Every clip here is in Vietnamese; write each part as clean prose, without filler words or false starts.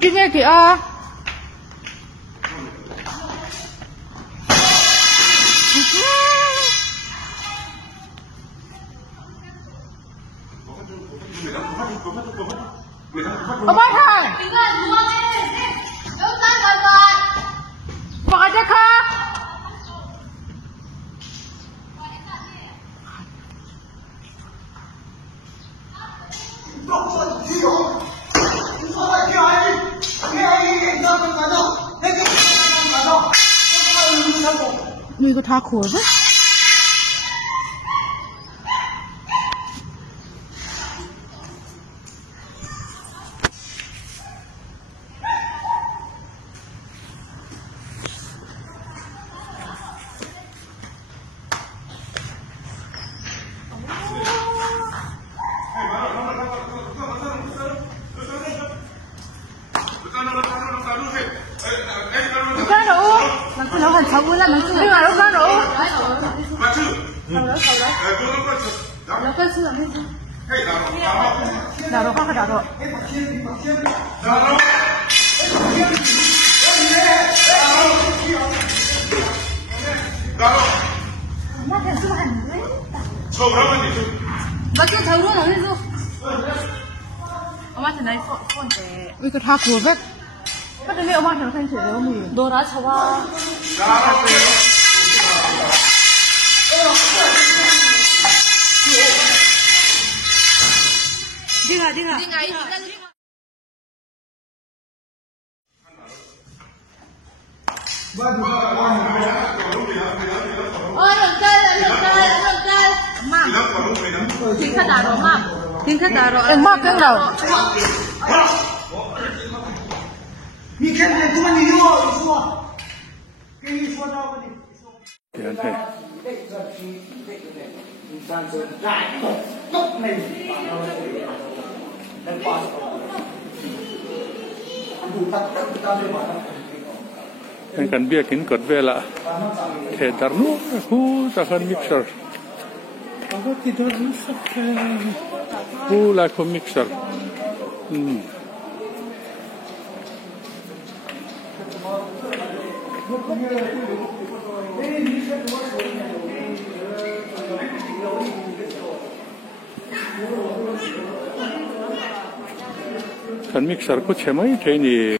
Cái nghe kìa. Ở bên thằng. Vào cho kha. Người có tha khổ với. Nó hình xấu quá là nó chưa. Nhưng mà lúc đó đủ. Nó cái sự làm gì? Đào đâu khác đào đâu. Mà cái sự hành đấy. Mà cái thầu luôn là cái gì? 엄마한테 날 폰데. 이거 다 구워백? 근데 왜 엄마한테 상처 왜 오니? 너라 잡아. 네가. Mam. Tiếng khát đào mam. Tiếng khát đào. Em mam tiếng nào?你看见他妈你又说，跟你说这个的。Tiền thế. Anh cần bia kín cột về là thể dar nu hu ta kan mixer. Agak tidur rusak. Hu la ko mixer. Kan mixer ko chemai theni.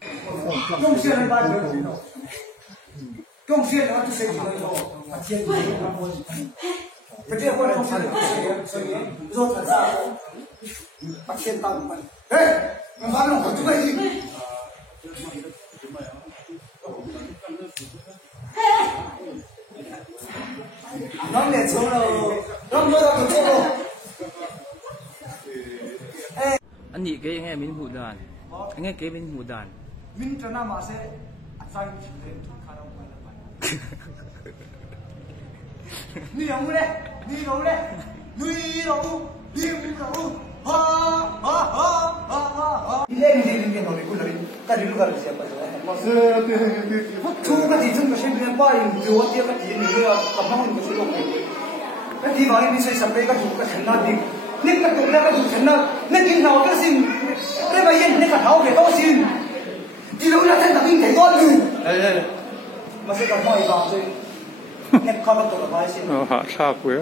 Anh nhị cái nghe mình hụt đàn, anh nghe cái mình hụt đàn. Mình cho nó mà sẽ sai chuyện khá đông mà là đi đâu đấy, đi đâu, đi lên rồi cũng là cái đi lúc nào sẽ phải rồi. Chú cái gì chúng ta sẽ biến bay, chú cái cái gì nữa, cầm không có sự lộn cái gì nói mình sẽ sắm cái chú cái thằng nào đi, nên cái tụng cái chú thằng nào, nên kinh nào cái gì, cái bây giờ nên cả tháo về to xin, đi đâu là thằng mình thấy to gì, mà sẽ cầm mọi vào rồi, nên không có tụng là bài xin. Hạ sao quá.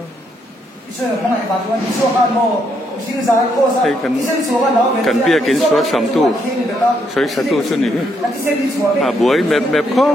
Thấy cần bia kín số sắm tu, xoay sát tu cho nỉ. Buổi mẹp khó.